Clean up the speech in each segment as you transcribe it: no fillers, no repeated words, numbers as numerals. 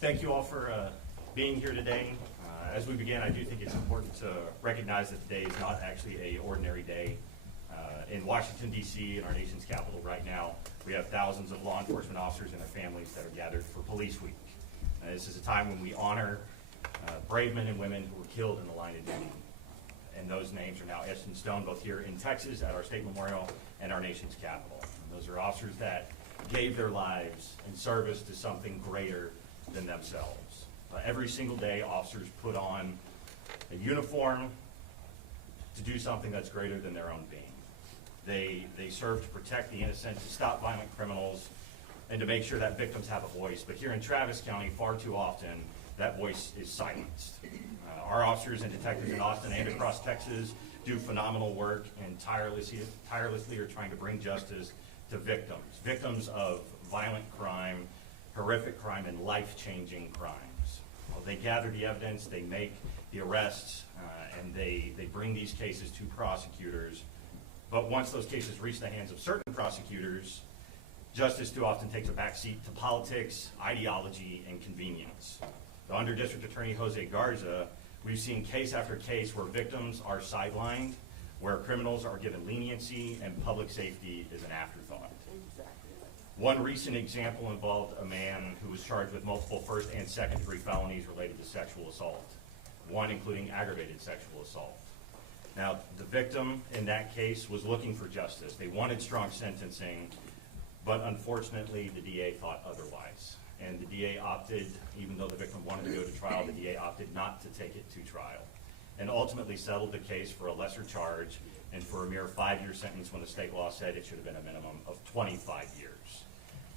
Thank you all for being here today. As we begin, I do think it's important to recognize that today is not actually an ordinary day. In Washington, D.C., in our nation's capital right now, we have thousands of law enforcement officers and their families that are gathered for Police Week. This is a time when we honor brave men and women who were killed in the line of duty. And those names are now etched in stone both here in Texas at our state memorial and our nation's capital. And those are officers that gave their lives in service to something greater than themselves. Every single day, officers put on a uniform to do something that's greater than their own being. They serve to protect the innocent, to stop violent criminals, and to make sure that victims have a voice. But here in Travis County, far too often, that voice is silenced. Our officers and detectives in Austin and across Texas do phenomenal work and tirelessly are trying to bring justice to victims of violent crime, horrific crime, and life-changing crimes. Well, they gather the evidence, they make the arrests, and they bring these cases to prosecutors. But once those cases reach the hands of certain prosecutors, justice too often takes a backseat to politics, ideology, and convenience. Under District Attorney Jose Garza, we've seen case after case where victims are sidelined, where criminals are given leniency, and public safety is an afterthought. One recent example involved a man who was charged with multiple first and second degree felonies related to sexual assault, one including aggravated sexual assault. Now, the victim in that case was looking for justice. They wanted strong sentencing, but unfortunately the DA thought otherwise. And the DA opted, even though the victim wanted to go to trial, the DA opted not to take it to trial and ultimately settled the case for a lesser charge and for a mere 5-year sentence when the state law said it should have been a minimum of 25 years.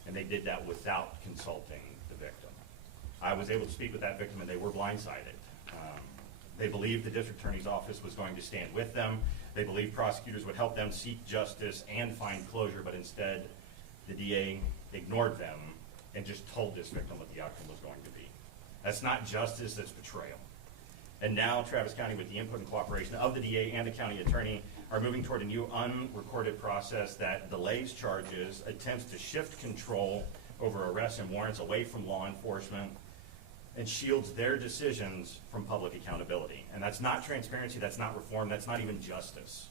And they did that without consulting the victim. I was able to speak with that victim and they were blindsided. They believed the district attorney's office was going to stand with them. They believed prosecutors would help them seek justice and find closure, but instead the DA ignored them and just told this victim what the outcome was going to be. That's not justice, that's betrayal. And now Travis County, with the input and cooperation of the DA and the county attorney, are moving toward a new unrecorded process that delays charges, attempts to shift control over arrests and warrants away from law enforcement, and shields their decisions from public accountability. And that's not transparency, that's not reform, that's not even justice.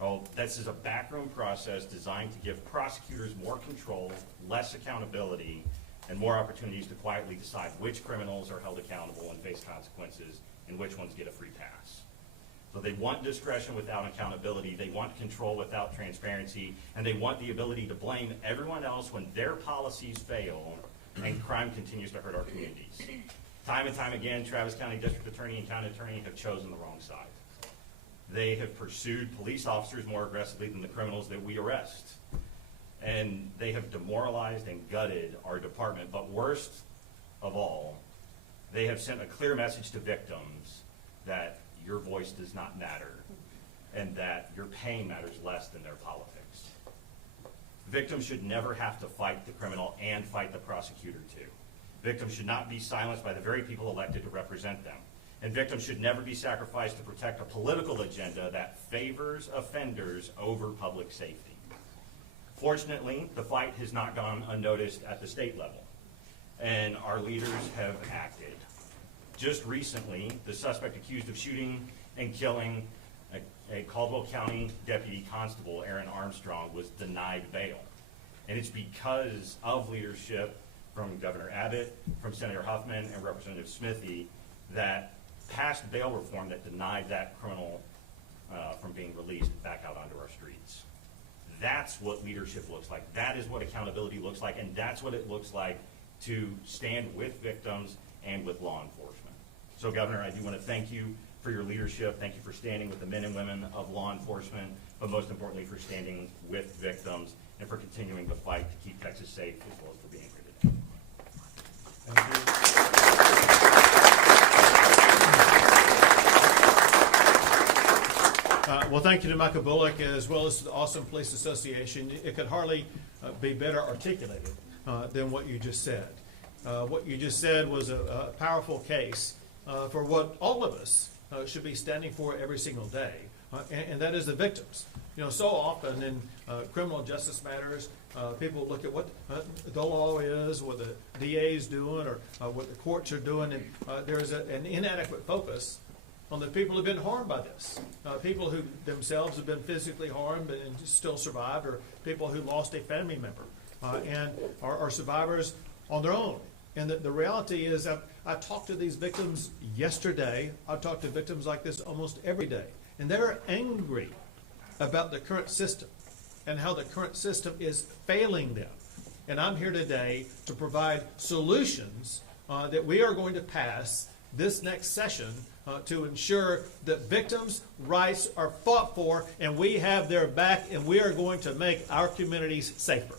Oh, this is a backroom process designed to give prosecutors more control, less accountability, and more opportunities to quietly decide which criminals are held accountable and face consequences and which ones get a free pass. So they want discretion without accountability, they want control without transparency, and they want the ability to blame everyone else when their policies fail and crime continues to hurt our communities. Time and time again, Travis County District Attorney and County Attorney have chosen the wrong side. They have pursued police officers more aggressively than the criminals that we arrest. And they have demoralized and gutted our department. But worst of all, they have sent a clear message to victims that your voice does not matter and that your pain matters less than their politics. Victims should never have to fight the criminal and fight the prosecutor too. Victims should not be silenced by the very people elected to represent them. And victims should never be sacrificed to protect a political agenda that favors offenders over public safety. Fortunately, the fight has not gone unnoticed at the state level, and our leaders have acted. Just recently, the suspect accused of shooting and killing a Caldwell County Deputy Constable, Aaron Armstrong, was denied bail. And it's because of leadership from Governor Abbott, from Senator Huffman, and Representative Smithy that passed bail reform that denied that criminal from being released back out onto our streets. That's what leadership looks like. That is what accountability looks like, and that's what it looks like to stand with victims and with law enforcement. So, Governor, I do want to thank you for your leadership. Thank you for standing with the men and women of law enforcement, but most importantly for standing with victims and for continuing the fight to keep Texas safe as well as for being here today. Thank you. Well, thank you to Micah Bullock as well as the Austin Police Association. It could hardly be better articulated than what you just said. What you just said was a powerful case for what all of us should be standing for every single day, and that is the victims. You know, so often in criminal justice matters, People look at what the law is, what the DA is doing, or what the courts are doing, and there's an inadequate focus on the people who've been harmed by this. People who themselves have been physically harmed and still survived, or people who lost a family member and are survivors on their own. And the reality is, I talked to these victims yesterday. I talk to victims like this almost every day. And they're angry about the current system and how the current system is failing them. And I'm here today to provide solutions that we are going to pass this next session to ensure that victims' rights are fought for and we have their back, and we are going to make our communities safer.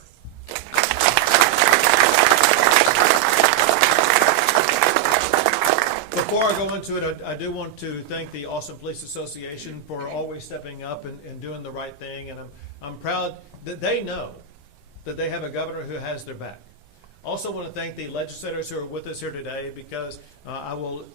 Before I go into it, I do want to thank the Austin Police Association for always stepping up and doing the right thing. And I'm proud that they know that they have a governor who has their back. Also want to thank the legislators who are with us here today, because I will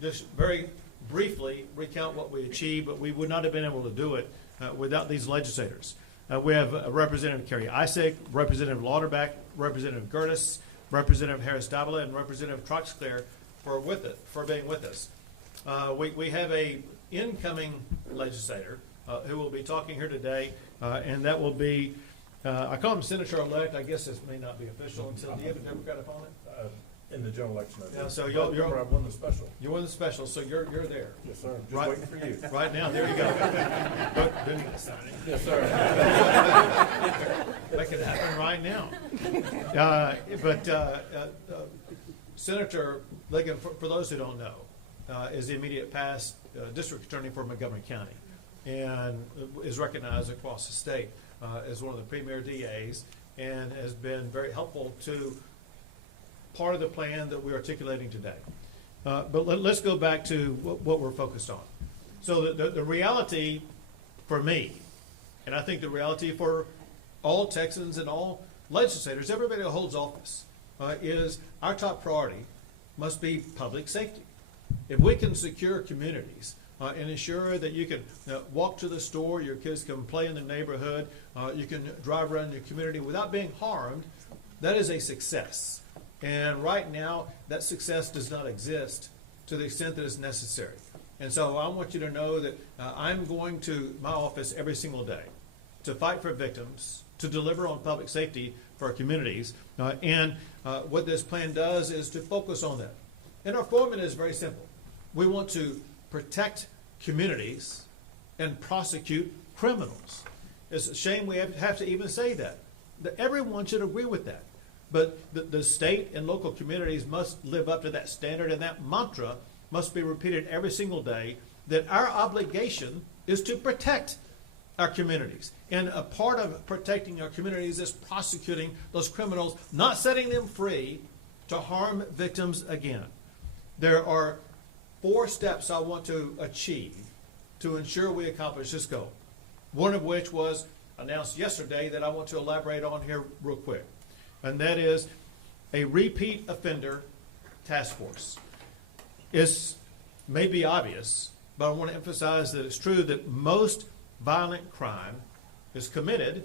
just very briefly recount what we achieved, but we would not have been able to do it without these legislators. We have Representative Kerry Isaac, Representative Lauterbach, Representative Gertis, Representative Harris-Davila, and Representative Troxclair for being with us. We have a incoming legislator who will be talking here today, and that will be, I call him Senator-elect. I guess this may not be official until, do you have a Democrat opponent? In the general election. Yeah, so I won the special. You won the special, so you're there. Yes, sir. Just Right. waiting for you. Right now, there you go. Do need to sign it. Yes, sir. Make it happen right now. Senator Ligon, for those who don't know, is the immediate past district attorney for Montgomery County, and is recognized across the state as one of the premier DAs, and has been very helpful to part of the plan that we're articulating today. But let's go back to what we're focused on. So the reality for me, and I think the reality for all Texans and all legislators, everybody who holds office, is our top priority must be public safety. If we can secure communities and ensure that you can walk to the store, your kids can play in the neighborhood, you can drive around your community without being harmed, that is a success. And right now, that success does not exist to the extent that is necessary. And so I want you to know that I'm going to my office every single day to fight for victims, to deliver on public safety for our communities. And what this plan does is to focus on that. And our formula is very simple. We want to protect communities and prosecute criminals. It's a shame we have to even say that. Everyone should agree with that. But the state and local communities must live up to that standard, and that mantra must be repeated every single day, that our obligation is to protect our communities. And a part of protecting our communities is prosecuting those criminals, not setting them free to harm victims again. There are 4 steps I want to achieve to ensure we accomplish this goal. One of which was announced yesterday that I want to elaborate on here real quick. And that is a repeat offender task force. It may be obvious, but I want to emphasize that it's true that most violent crime is committed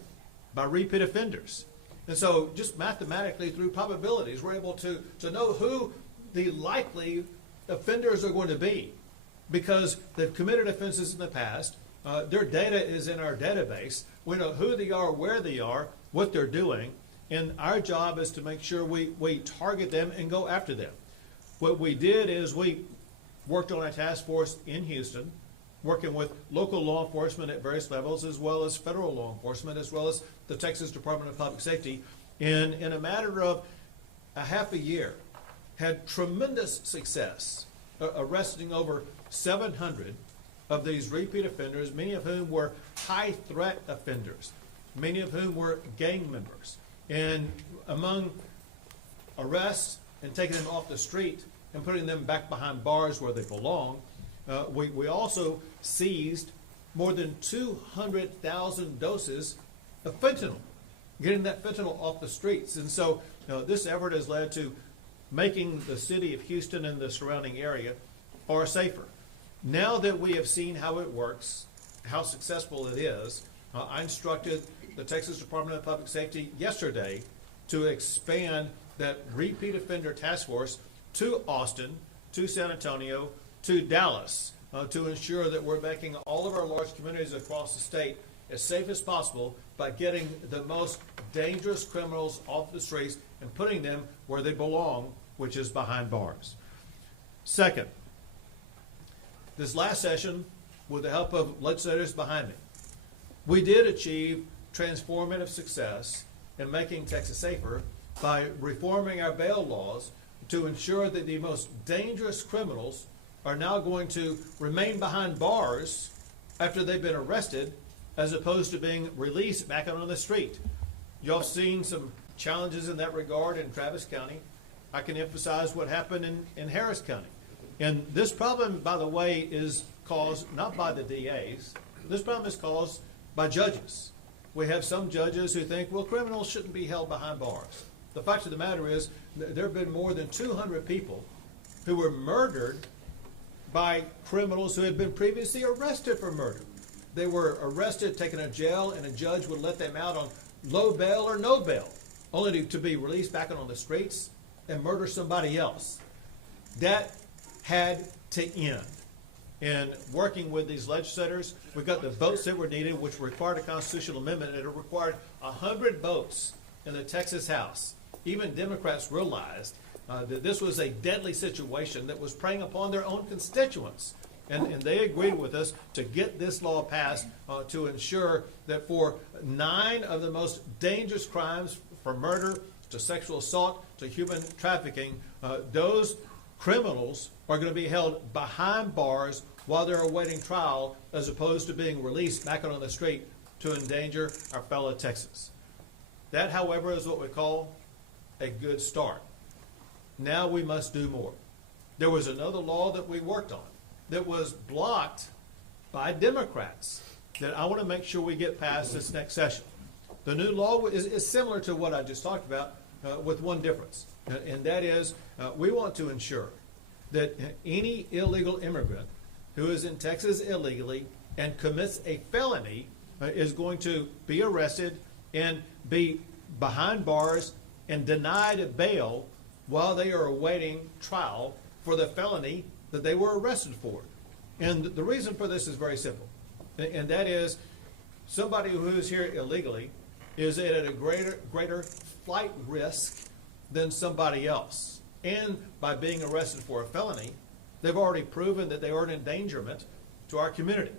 by repeat offenders. And so just mathematically, through probabilities, we're able to know who the likely offenders are going to be, because they've committed offenses in the past. Their data is in our database. We know who they are, where they are, what they're doing. And our job is to make sure we target them and go after them. What we did is we worked on a task force in Houston, working with local law enforcement at various levels, as well as federal law enforcement, as well as the Texas Department of Public Safety. And in a matter of a half a year, had tremendous success, arresting over 700 of these repeat offenders, many of whom were high threat offenders, many of whom were gang members. And among arrests and taking them off the street and putting them back behind bars where they belong, we also seized more than 200,000 doses of fentanyl, getting that fentanyl off the streets. And so this effort has led to making the city of Houston and the surrounding area far safer. Now that we have seen how it works, how successful it is, I instructed the Texas Department of Public Safety yesterday to expand that repeat offender task force to Austin, to San Antonio, to Dallas, to ensure that we're making all of our large communities across the state as safe as possible by getting the most dangerous criminals off the streets and putting them where they belong, which is behind bars. Second, this last session, with the help of legislators behind me, we did achieve transformative success in making Texas safer by reforming our bail laws to ensure that the most dangerous criminals are now going to remain behind bars after they've been arrested, as opposed to being released back out on the street. Y'all have seen some challenges in that regard in Travis County. I can emphasize what happened in Harris County. And this problem, by the way, is caused not by the DAs. This problem is caused by judges. We have some judges who think, well, criminals shouldn't be held behind bars. The fact of the matter is, there have been more than 200 people who were murdered by criminals who had been previously arrested for murder. They were arrested, taken to jail, and a judge would let them out on low bail or no bail, only to be released back on the streets and murder somebody else. That had to end. In working with these legislators, we got the votes that were needed, which required a constitutional amendment, and it required 100 votes in the Texas House. Even Democrats realized that this was a deadly situation that was preying upon their own constituents. And they agreed with us to get this law passed to ensure that for 9 of the most dangerous crimes, from murder to sexual assault to human trafficking, those criminals are going to be held behind bars while they're awaiting trial, as opposed to being released back out on the street to endanger our fellow Texans. That, however, is what we call a good start. Now we must do more. There was another law that we worked on that was blocked by Democrats that I want to make sure we get past this next session. The new law is similar to what I just talked about, with one difference, and that is we want to ensure that any illegal immigrant who is in Texas illegally and commits a felony is going to be arrested and be behind bars and denied bail while they are awaiting trial for the felony that they were arrested for. And the reason for this is very simple, and that is somebody who is here illegally is at a greater flight risk than somebody else. And by being arrested for a felony, they've already proven that they are an endangerment to our community.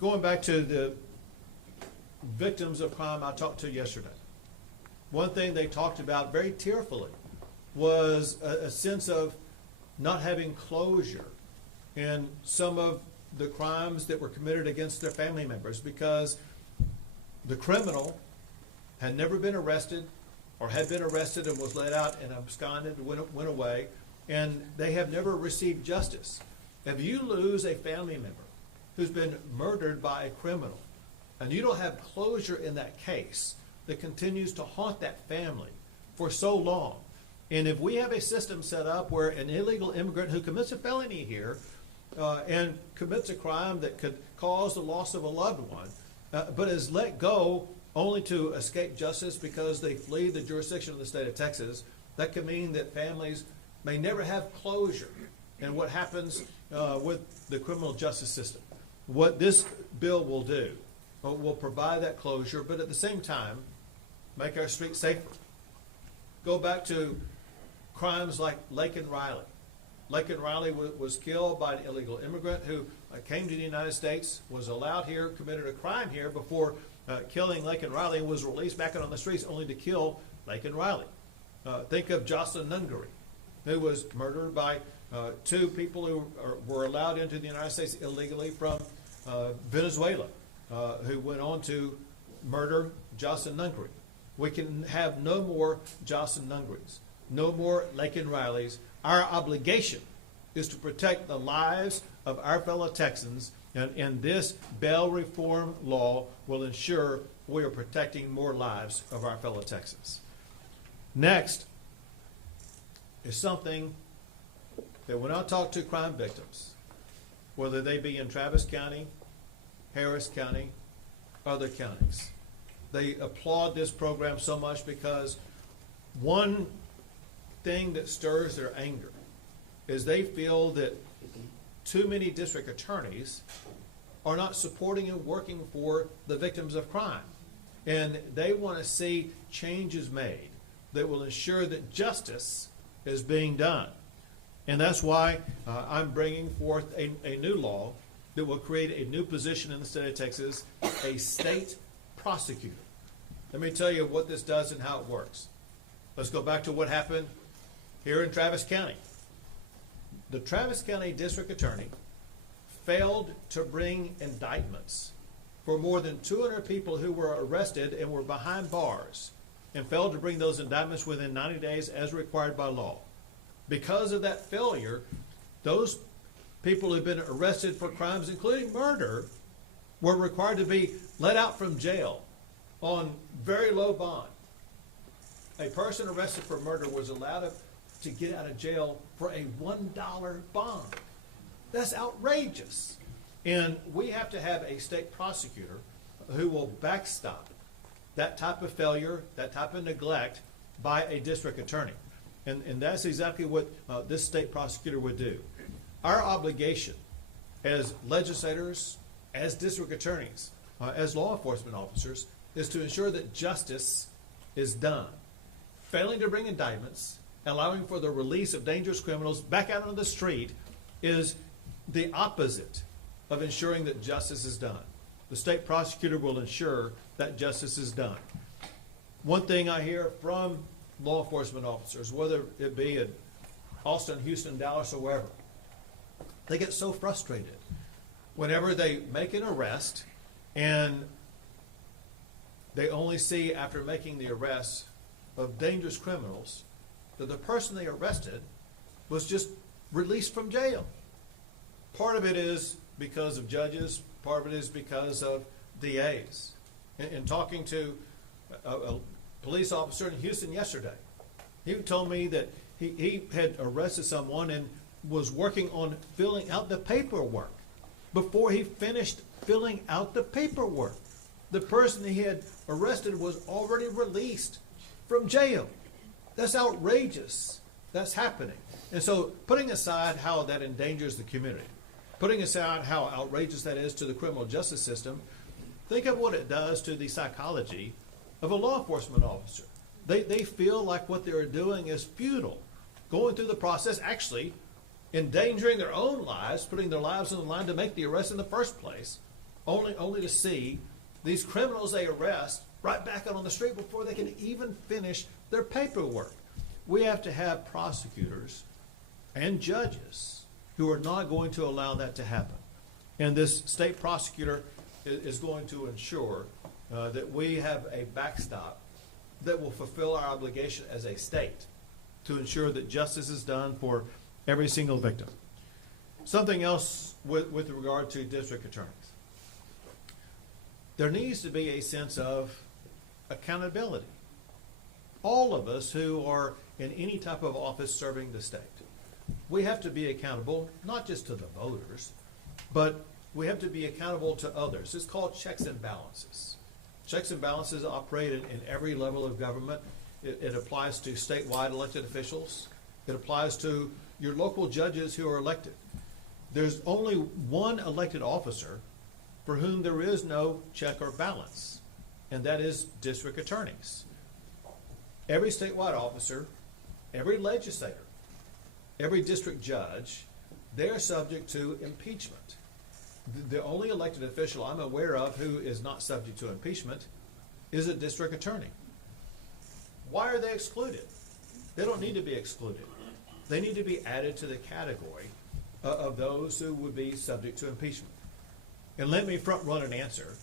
Going back to the victims of crime I talked to yesterday, one thing they talked about very tearfully was a sense of not having closure in some of the crimes that were committed against their family members, because the criminal had never been arrested or had been arrested and was let out and absconded, went away, and they have never received justice. If you lose a family member who's been murdered by a criminal and you don't have closure in that case that continues to haunt that family for so long, and if we have a system set up where an illegal immigrant who commits a felony here and commits a crime that could cause the loss of a loved one, but is let go only to escape justice because they flee the jurisdiction of the state of Texas, that could mean that families may never have closure in what happens with the criminal justice system. What this bill will do will provide that closure, but at the same time, make our streets safer. Go back to crimes like Laken Riley. Laken Riley was killed by an illegal immigrant who came to the United States, was allowed here, committed a crime here before killing Laken Riley, and was released back out on the streets only to kill Laken Riley. Think of Jocelyn Nungary, who was murdered by 2 people who were allowed into the United States illegally from Venezuela, who went on to murder Jocelyn Nungary. We can have no more Jocelyn Nungarys, no more Laken Rileys. Our obligation is to protect the lives of our fellow Texans, and this bail reform law will ensure we are protecting more lives of our fellow Texans. Next is something that when I talk to crime victims, whether they be in Travis County, Harris County, other counties, They applaud this program so much because one thing that stirs their anger is they feel that too many district attorneys are not supporting and working for the victims of crime. And they want to see changes made that will ensure that justice is being done. And that's why I'm bringing forth a new law that will create a new position in the state of Texas, a state prosecutor. Let me tell you what this does and how it works. Let's go back to what happened here in Travis County. The Travis County District Attorney failed to bring indictments for more than 200 people who were arrested and were behind bars, and failed to bring those indictments within 90 days as required by law. Because of that failure, those people who've been arrested for crimes, including murder, were required to be let out from jail on very low bond. A person arrested for murder was allowed to get out of jail for a $1 bond. That's outrageous. And we have to have a state prosecutor who will backstop that type of failure, that type of neglect by a district attorney. And that's exactly what this state prosecutor would do. Our obligation as legislators, as district attorneys, as law enforcement officers, is to ensure that justice is done. Failing to bring indictments, allowing for the release of dangerous criminals back out on the street is the opposite of ensuring that justice is done. The state prosecutor will ensure that justice is done. One thing I hear from law enforcement officers, whether it be in Austin, Houston, Dallas, or wherever, they get so frustrated whenever they make an arrest and they only see, after making the arrest of dangerous criminals, that the person they arrested was just released from jail. Part of it is because of judges, part of it is because of DAs. In talking to a police officer in Houston yesterday, he told me that he had arrested someone and was working on filling out the paperwork. Before he finished filling out the paperwork, the person he had arrested was already released from jail. That's outrageous. That's happening. And so, putting aside how that endangers the community, putting aside how outrageous that is to the criminal justice system, think of what it does to the psychology of a law enforcement officer. They feel like what they're doing is futile. Going through the process, actually endangering their own lives, putting their lives on the line to make the arrest in the first place, only to see these criminals they arrest right back out on the street before they can even finish their paperwork. We have to have prosecutors and judges who are not going to allow that to happen. And this state prosecutor is going to ensure that we have a backstop that will fulfill our obligation as a state to ensure that justice is done for every single victim. Something else with regard to district attorneys. There needs to be a sense of accountability. All of us who are in any type of office serving the state, we have to be accountable, not just to the voters, but we have to be accountable to others. It's called checks and balances. Checks and balances operate in every level of government. It applies to statewide elected officials. It applies to your local judges who are elected. There's only one elected officer for whom there is no check or balance, and that is district attorneys. Every statewide officer, every legislator, every district judge, they're subject to impeachment. The only elected official I'm aware of who is not subject to impeachment is a district attorney. Why are they excluded? They don't need to be excluded. They need to be added to the category of those who would be subject to impeachment. And let me front run an answer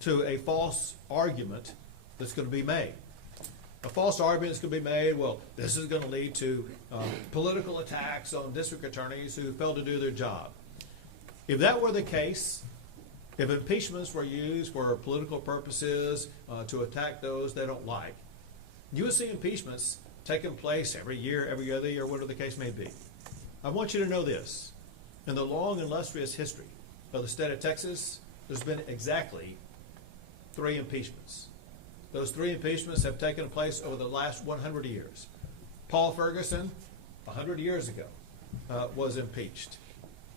to a false argument that's going to be made. A false argument is going to be made, well, this is going to lead to political attacks on district attorneys who fail to do their job. If that were the case, if impeachments were used for political purposes to attack those they don't like, you would see impeachments taking place every year, every other year, whatever the case may be. I want you to know this. In the long and illustrious history of the state of Texas, there's been exactly 3 impeachments. Those 3 impeachments have taken place over the last 100 years. Paul Ferguson, 100 years ago, was impeached.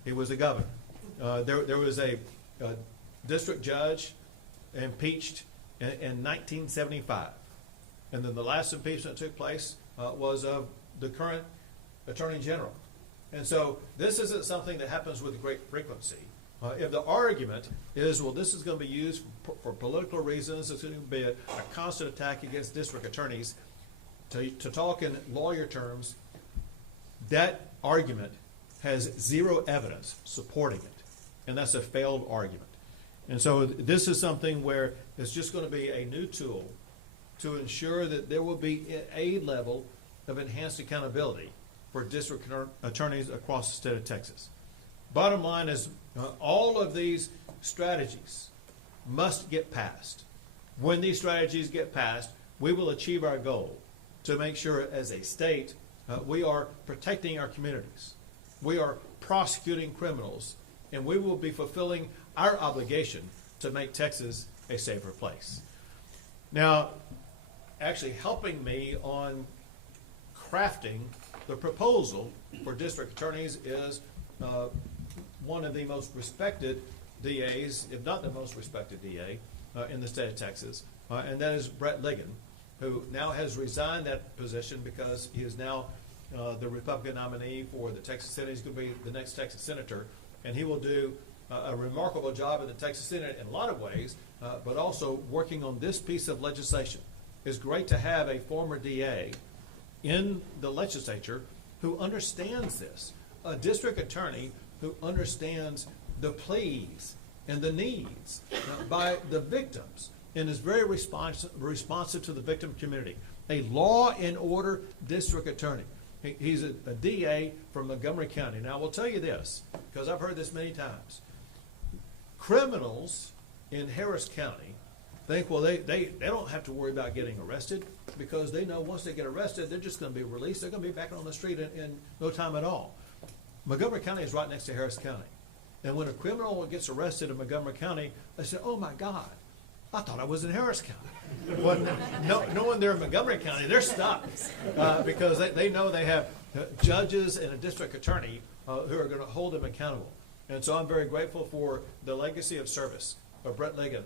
He was a governor. There was a district judge impeached in 1975. And then the last impeachment that took place was of the current Attorney General. And so this isn't something that happens with great frequency. If the argument is, well, this is going to be used for political reasons, it's going to be a constant attack against district attorneys, to talk in lawyer terms, that argument has zero evidence supporting it. And that's a failed argument. And so this is something where it's just going to be a new tool to ensure that there will be a level of enhanced accountability for district attorneys across the state of Texas. Bottom line is all of these strategies must get passed. When these strategies get passed, we will achieve our goal to make sure as a state we are protecting our communities. We are prosecuting criminals, and we will be fulfilling our obligation to make Texas a safer place. Now, actually helping me on crafting the proposal for district attorneys is one of the most respected DAs, if not the most respected DA, in the state of Texas, and that is Brett Ligon, who now has resigned that position because he is now the Republican nominee for the Texas Senate. He's going to be the next Texas senator, and he will do a remarkable job in the Texas Senate in a lot of ways, but also working on this piece of legislation. It's great to have a former DA in the legislature who understands this, a district attorney who understands the pleas and the needs by the victims and is very responsive to the victim community. A law and order district attorney. He's a DA from Montgomery County. Now, I will tell you this, because I've heard this many times. Criminals in Harris County think, well, they don't have to worry about getting arrested because they know once they get arrested, they're just going to be released. They're going to be back on the street in no time at all. Montgomery County is right next to Harris County. And when a criminal gets arrested in Montgomery County, they say, oh my God, I thought I was in Harris County. Well, knowing they're in Montgomery County, they're stuck because they know they have judges and a district attorney who are going to hold them accountable. And so I'm very grateful for the legacy of service of Brett Ligon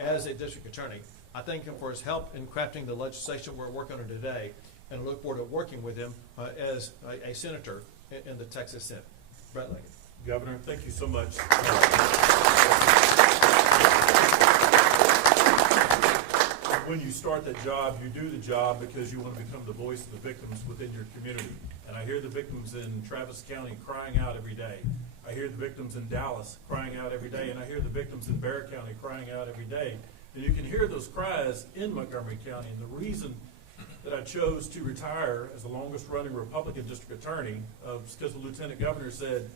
as a district attorney. I thank him for his help in crafting the legislation we're working on today, and I look forward to working with him as a senator in the Texas Senate. Brett Ligon. Governor, thank you so much. When you start that job, you do the job because you want to become the voice of the victims within your community. And I hear the victims in Travis County crying out every day. I hear the victims in Dallas crying out every day, and I hear the victims in Bexar County crying out every day. And you can hear those cries in Montgomery County. And the reason that I chose to retire as the longest-running Republican district attorney is because the lieutenant governor said,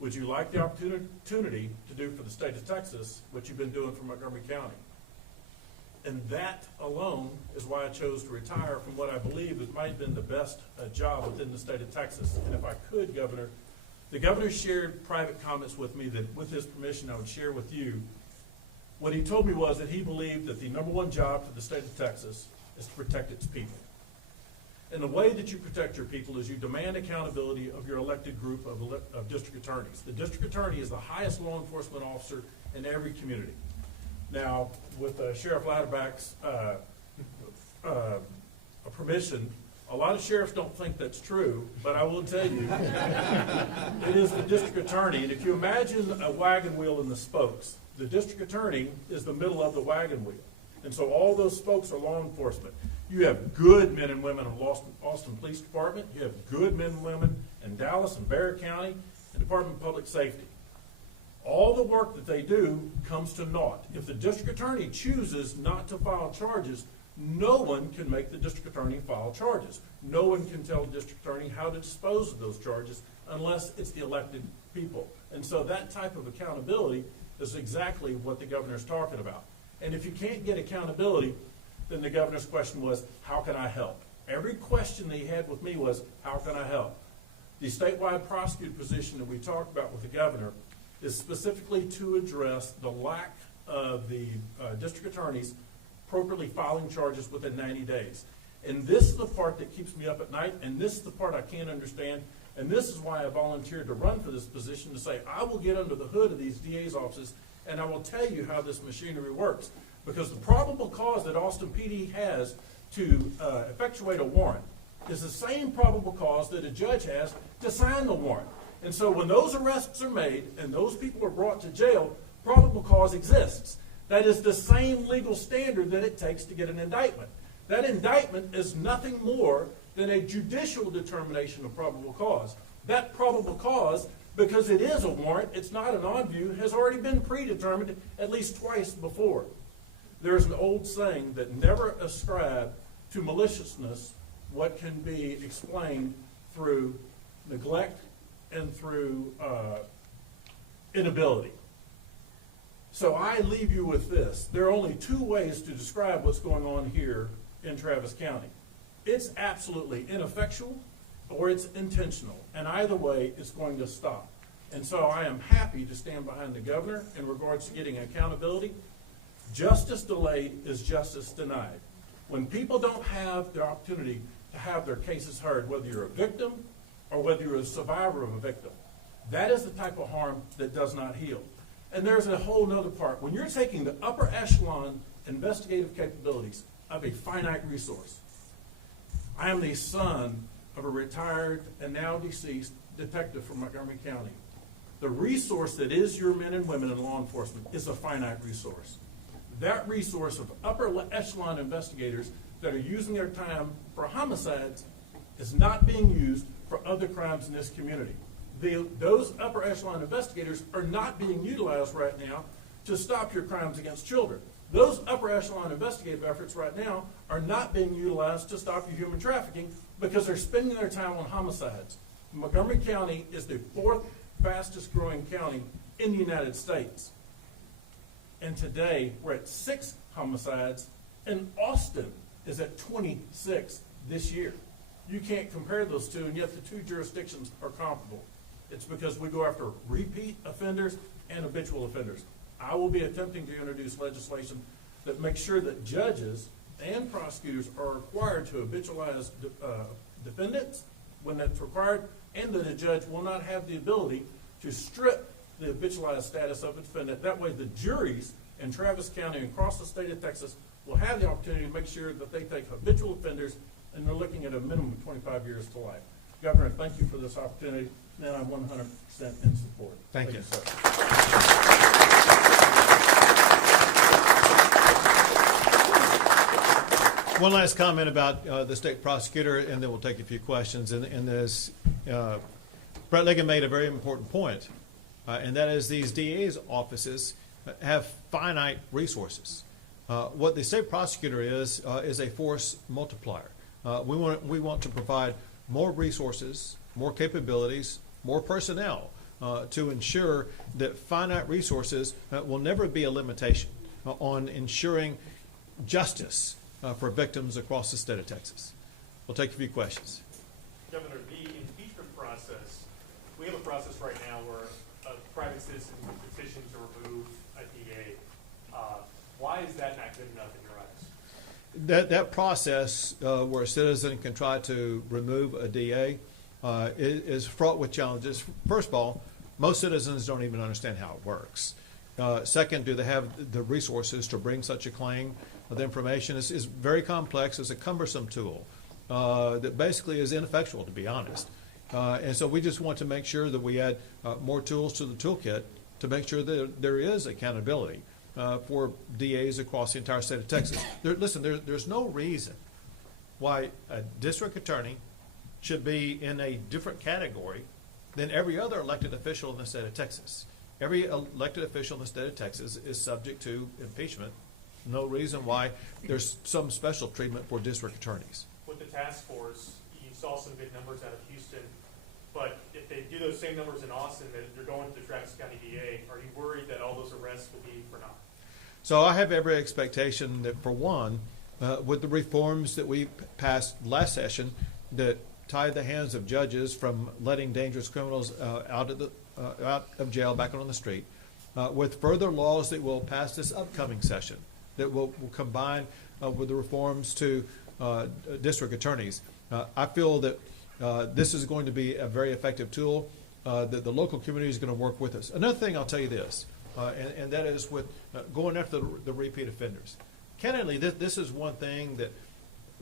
would you like the opportunity to do for the state of Texas what you've been doing for Montgomery County? And that alone is why I chose to retire from what I believe it might have been the best job within the state of Texas. And if I could, Governor, the governor shared private comments with me that with his permission I would share with you. What he told me was that he believed that the number one job for the state of Texas is to protect its people. And the way that you protect your people is you demand accountability of your elected group of district attorneys. The district attorney is the highest law enforcement officer in every community. Now, with Sheriff Ladderback's permission, a lot of sheriffs don't think that's true, but I will tell you, it is the district attorney. And if you imagine a wagon wheel in the spokes, the district attorney is the middle of the wagon wheel. And so all those spokes are law enforcement. You have good men and women in Austin Police Department. You have good men and women in Dallas and Bexar County and Department of Public Safety. All the work that they do comes to naught. If the district attorney chooses not to file charges, no one can make the district attorney file charges. No one can tell the district attorney how to dispose of those charges unless it's the elected people. And so that type of accountability is exactly what the governor is talking about. And if you can't get accountability, then the governor's question was, how can I help? Every question that he had with me was, how can I help? The statewide prosecutor position that we talked about with the governor is specifically to address the lack of the district attorneys appropriately filing charges within 90 days. And this is the part that keeps me up at night, and this is the part I can't understand. And this is why I volunteered to run for this position, to say I will get under the hood of these DA's offices and I will tell you how this machinery works. Because the probable cause that Austin PD has to effectuate a warrant is the same probable cause that a judge has to sign the warrant. And so when those arrests are made and those people are brought to jail, probable cause exists. That is the same legal standard that it takes to get an indictment. That indictment is nothing more than a judicial determination of probable cause. That probable cause, because it is a warrant, it's not an on view, has already been predetermined at least twice before. There's an old saying that never ascribe to maliciousness what can be explained through neglect and through inability. So I leave you with this. There are only two ways to describe what's going on here in Travis County. It's absolutely ineffectual or it's intentional. And either way, it's going to stop. And so I am happy to stand behind the governor in regards to getting accountability. Justice delayed is justice denied. When people don't have the opportunity to have their cases heard, whether you're a victim or whether you're a survivor of a victim, that is the type of harm that does not heal. And there's a whole nother part. When you're taking the upper echelon investigative capabilities of a finite resource. I am the son of a retired and now deceased detective from Montgomery County. The resource that is your men and women in law enforcement is a finite resource. That resource of upper echelon investigators that are using their time for homicides is not being used for other crimes in this community. Those upper echelon investigators are not being utilized right now to stop your crimes against children. Those upper echelon investigative efforts right now are not being utilized to stop your human trafficking because they're spending their time on homicides. Montgomery County is the fourth fastest growing county in the United States. And today we're at 6 homicides, and Austin is at 26 this year. You can't compare those two, and yet the two jurisdictions are comparable. It's because we go after repeat offenders and habitual offenders. I will be attempting to introduce legislation that makes sure that judges and prosecutors are required to habitualize defendants when that's required, and that a judge will not have the ability to strip the habitualized status of a defendant. That way the juries in Travis County and across the state of Texas will have the opportunity to make sure that they take habitual offenders and they're looking at a minimum of 25 years to life. Governor, thank you for this opportunity, and I'm 100% in support. Thank you. Sir. One last comment about the state prosecutor, and then we'll take a few questions. In this, Brett Ligon made a very important point, and that is these DA's offices have finite resources. What the state prosecutor is a force multiplier. We want to provide more resources, more capabilities, more personnel to ensure that finite resources will never be a limitation on ensuring justice for victims across the state of Texas. We'll take a few questions. Governor, the impeachment process, we have a process right now where a private citizen can petition to remove a DA. Why is that not good enough in your eyes? That process where a citizen can try to remove a DA is fraught with challenges. First of all, most citizens don't even understand how it works. Second, do they have the resources to bring such a claim? The information is very complex. It's a cumbersome tool that basically is ineffectual, to be honest. And so we just want to make sure that we add more tools to the toolkit to make sure that there is accountability for DAs across the entire state of Texas. There's no reason why a district attorney should be in a different category than every other elected official in the state of Texas. Every elected official in the state of Texas is subject to impeachment. No reason why there's some special treatment for district attorneys. With the task force, you saw some big numbers out of Houston, but if they do those same numbers in Austin, that they're going to the Travis County DA, are you worried that all those arrests will be for naught? So I have every expectation that, for one, with the reforms that we passed last session that tie the hands of judges from letting dangerous criminals out of jail back on the street, with further laws that will pass this upcoming session that will combine with the reforms to district attorneys. I feel that this is going to be a very effective tool that the local community is going to work with us. Another thing I'll tell you this, and that is with going after the repeat offenders. Candidly, this is one thing that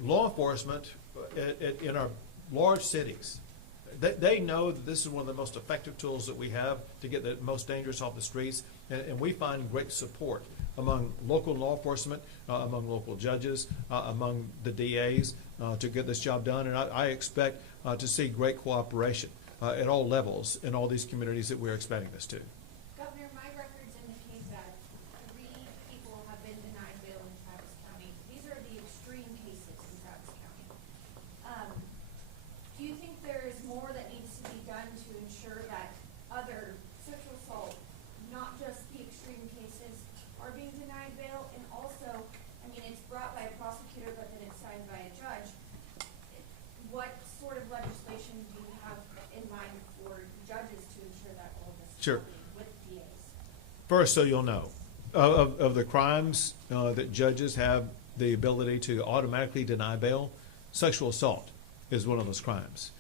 law enforcement in our large cities, they know that this is one of the most effective tools that we have to get the most dangerous off the streets, and we find great support among local law enforcement, among local judges, among the DAs to get this job done, and I expect to see great cooperation at all levels in all these communities that we're expanding this to. Governor, my records indicate that 3 people have been denied bail in Travis County. These are the extreme cases in Travis County. Do you think there's more that needs to be done to ensure that other sexual assault, not just the extreme cases, are being denied bail? And also, I mean, it's brought by a prosecutor, but then it's signed by a judge. What sort of legislation do you have in mind for judges to ensure that all this is Sure. happening with DAs? First, so you'll know, of the crimes that judges have the ability to automatically deny bail, sexual assault is one of those crimes.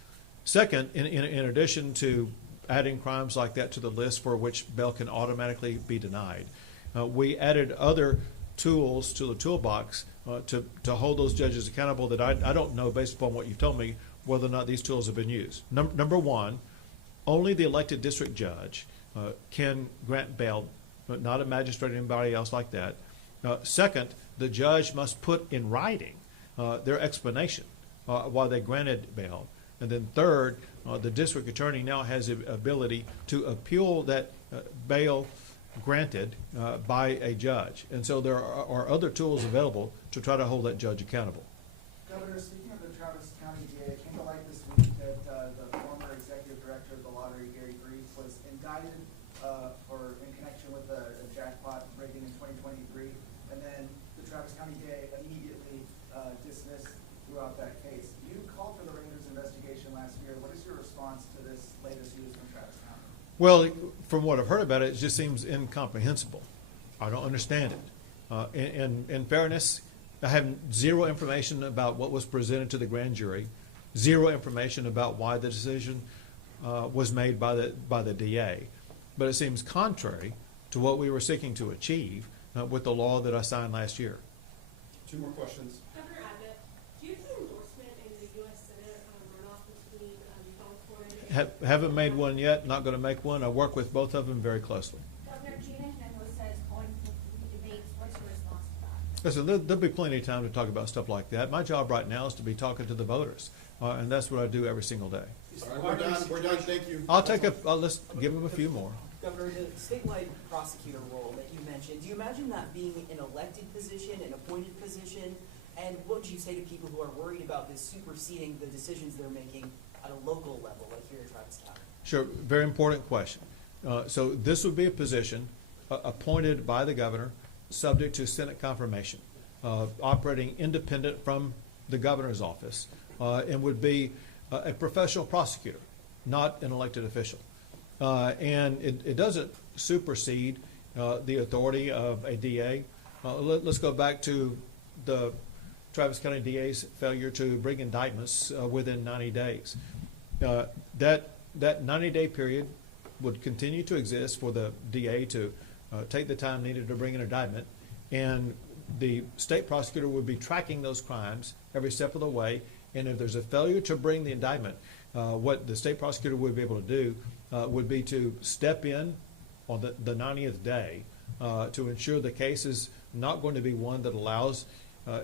Second, in addition to adding crimes like that to the list for which bail can automatically be denied, we added other tools to the toolbox to hold those judges accountable that I don't know, based upon what you've told me, whether or not these tools have been used. Number one, only the elected district judge can grant bail, not a magistrate or anybody else like that. Second, the judge must put in writing their explanation why they granted bail. And then third, the district attorney now has the ability to appeal that bail granted by a judge. And so there are other tools available to try to hold that judge accountable. Governor, speaking of the Travis County DA, it came to light this week that the former executive director of the lottery, Gary Grief, was indicted in connection with a jackpot breaking in 2023, and then the Travis County DA immediately dismissed throughout that case. You called for the Rangers investigation last year. What is your response to this latest news from Travis County? Well, from what I've heard about it, it just seems incomprehensible. I don't understand it. In fairness, I have zero information about what was presented to the grand jury, zero information about why the decision was made by the DA. But it seems contrary to what we were seeking to achieve with the law that I signed last year. 2 more questions. Governor Abbott, do you have an endorsement in the U.S. Senate runoff between California? Haven't made one yet, not going to make one. I work with both of them very closely. Governor, Gina Hinojosa is calling for debates. What's your response to that? Listen, there'll be plenty of time to talk about stuff like that. My job right now is to be talking to the voters, and that's what I do every single day. All right, we're done, thank you. Let's give them a few more. Governor, the statewide prosecutor role that you mentioned, do you imagine that being an elected position, an appointed position? And what would you say to people who are worried about this superseding the decisions they're making at a local level, like here in Travis County? Sure, very important question. So this would be a position appointed by the governor, subject to Senate confirmation, operating independent from the governor's office, and would be a professional prosecutor, not an elected official. And it doesn't supersede the authority of a DA. Let's go back to the Travis County DA's failure to bring indictments within 90 days. That 90-day period would continue to exist for the DA to take the time needed to bring an indictment, and the state prosecutor would be tracking those crimes every step of the way. And if there's a failure to bring the indictment, what the state prosecutor would be able to do would be to step in on the 90th day to ensure the case is not going to be one that allows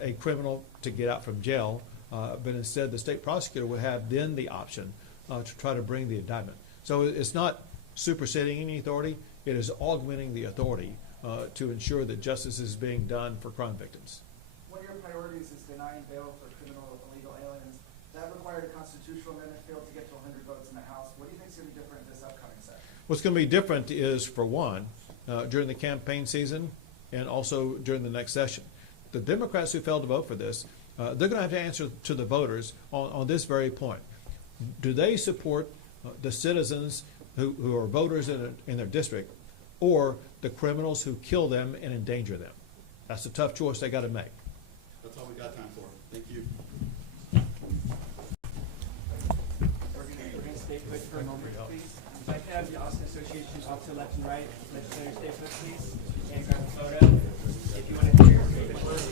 a criminal to get out from jail, but instead the state prosecutor would have then the option to try to bring the indictment. So it's not superseding any authority, it is augmenting the authority to ensure that justice is being done for crime victims. One of your priorities is denying bail for criminal illegal aliens. That required a constitutional amendment, failed to get to 100 votes in the House. What do you think is going to be different this upcoming session? What's going to be different is, for one, during the campaign season and also during the next session. The Democrats who failed to vote for this, they're going to have to answer to the voters on this very point. Do they support the citizens who are voters in their district, or the criminals who kill them and endanger them? That's a tough choice they got to make. That's all we got time for. Thank you. We're gonna stay put for a moment, please. I'd like to have the Austin Association off to left and right. Legislators stay put, please. And grab a photo. If you want to hear your favorite word,